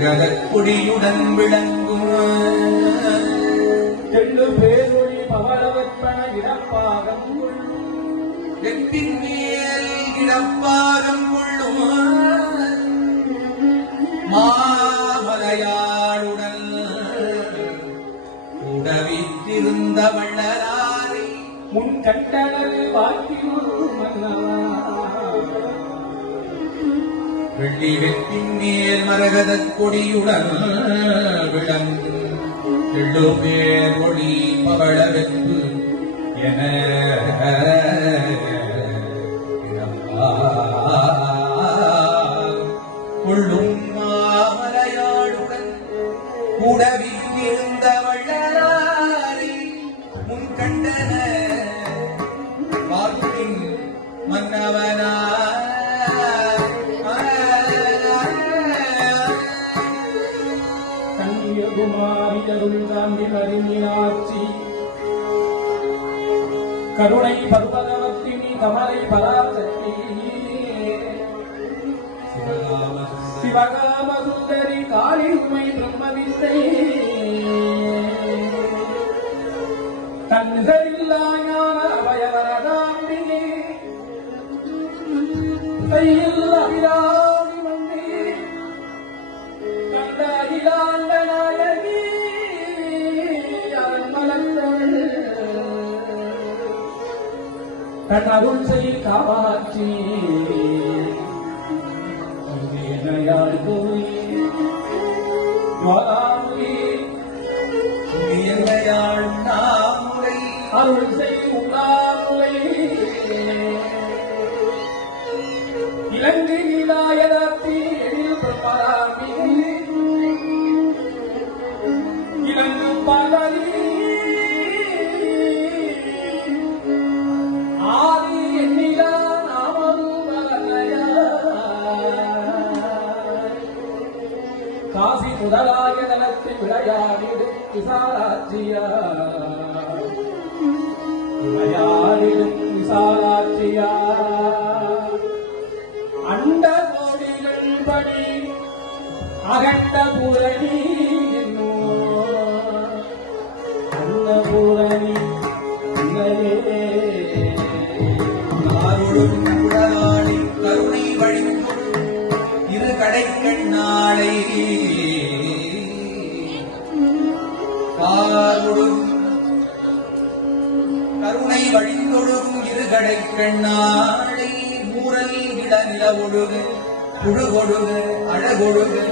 மரகதக் கொடியுடன் விளங்கும் தெள்ளு பேரொழி பவளவற்பன இடப்பாகம் வெற்றின் மேல் இடப்பாகம் கொள்ளும். மாமலையாளுடன் உடவித்திருந்த வள்ளலாரை முன் கண்டனது பாக்கி மன்னவா. வெள்ளி வெட்டின் மேல் மரகதக் கொடியுடன் விளங்கும். எள்ளுமேல் ஒளி பவள வெப்பு என கொள்ளும் மாமலையாளுடன் கூடவி கூடவிருந்த வள்ளலாரை முன் கண்டன. பார்க்கின் மன்னவனா கன்னியகுமாரி அருள்காந்தி கருமினாட்சி கருணை பர்வதவத்தினி கமலை பராசக்தி. சிவகாம சுந்தரி காளி உமை பிரம்மவித்தை. கண்களில்லா ஞான அபயவரதாம்பிகே கையில் கண்ணருள் செய் காமாட்சி வீணையாள் போய் வாராமுகி காசி முதலாய நலத்தை விளையாடிடு விசாலாட்சியா. விளையாடிடும் விசாலாட்சியா. அண்ட கோடிகள் படி அகண்ட பூரணி வழிந்தொழுகும் இருகடை பெண்ணாளை ஊரல் இட நில ஒழுகு புழுகொழுகு அழகொழுகு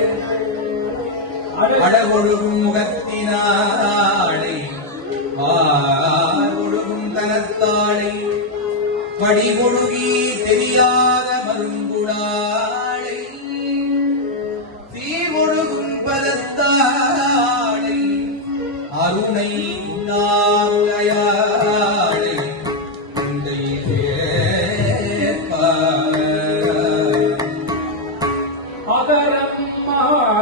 அழகொழுகும் முகத்தினார்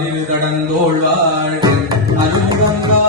ஆதிரு கடந்தோள் வாழ்க அருள்கங்கா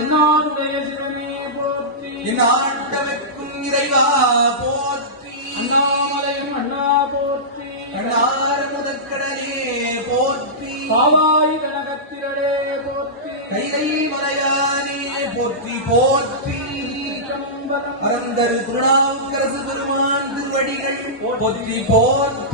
தென்னாடுடைய சிவனே போற்றி. என் ஆண்டவர்க்கும் இறைவா போற்றி. அண்ணாமலையும் அண்ணா போற்றி. கண்ணார முதற்கடலே போற்றி. பாவாய் கனகத்திரடே போற்றி. கைலை மலையானே போற்றி போற்றி. அறந்தரு திருநாவுக்கரசு பெருமான் திருவடிகள் போற்றி போற்றி.